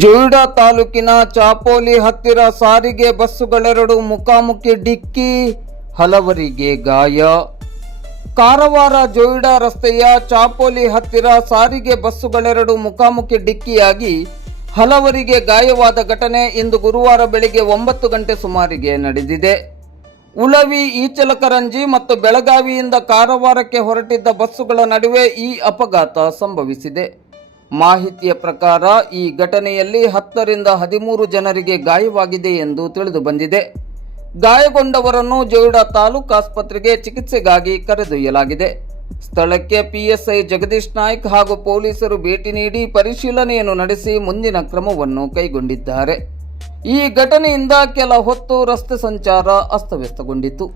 ಜೊಯ್ಡಾ ತಾಲೂಕಿನ ಚಾಪೋಲಿ ಹತ್ತಿರ ಸಾರಿಗೆ ಬಸ್ಸುಗಳೆರಡು ಮುಖಾಮುಖಿ ಡಿಕ್ಕಿ, ಹಲವರಿಗೆ ಗಾಯ. ಕಾರವಾರ ಜೊಯ್ಡಾ ರಸ್ತೆಯ ಚಾಪೋಲಿ ಹತ್ತಿರ ಸಾರಿಗೆ ಬಸ್ಸುಗಳೆರಡು ಮುಖಾಮುಖಿ ಡಿಕ್ಕಿಯಾಗಿ ಹಲವರಿಗೆ ಗಾಯವಾದ ಘಟನೆ ಇಂದು ಗುರುವಾರ ಬೆಳಿಗ್ಗೆ 9 ಗಂಟೆ ಸುಮಾರಿಗೆ ನಡೆದಿದೆ. ಉಳವಿ, ಈಚಲಕರಂಜಿ ಮತ್ತು ಬೆಳಗಾವಿಯಿಂದ ಕಾರವಾರಕ್ಕೆ ಹೊರಟಿದ್ದ ಬಸ್ಸುಗಳ ನಡುವೆ ಈ ಅಪಘಾತ ಸಂಭವಿಸಿದೆ. ಮಾಹಿತಿಯ ಪ್ರಕಾರ ಈ ಘಟನೆಯಲ್ಲಿ 10 ರಿಂದ 13 ಜನರಿಗೆ ಗಾಯವಾಗಿದೆ ಎಂದು ತಿಳಿದು ಬಂದಿದೆ. ಗಾಯಗೊಂಡವರನ್ನು ಜೊಯ್ಡಾ ತಾಲೂಕು ಆಸ್ಪತ್ರೆಗೆ ಚಿಕಿತ್ಸೆಗಾಗಿ ಕರೆದೊಯ್ಯಲಾಗಿದೆ. ಸ್ಥಳಕ್ಕೆ ಪಿಎಸ್ಐ ಜಗದೀಶ್ ನಾಯ್ಕ್ ಹಾಗೂ ಪೊಲೀಸರು ಭೇಟಿ ನೀಡಿ ಪರಿಶೀಲನೆಯನ್ನು ನಡೆಸಿ ಮುಂದಿನ ಕ್ರಮವನ್ನು ಕೈಗೊಂಡಿದ್ದಾರೆ. ಈ ಘಟನೆಯಿಂದ ಕೆಲ ಹೊತ್ತು ರಸ್ತೆ ಸಂಚಾರ ಅಸ್ತವ್ಯಸ್ತಗೊಂಡಿತು.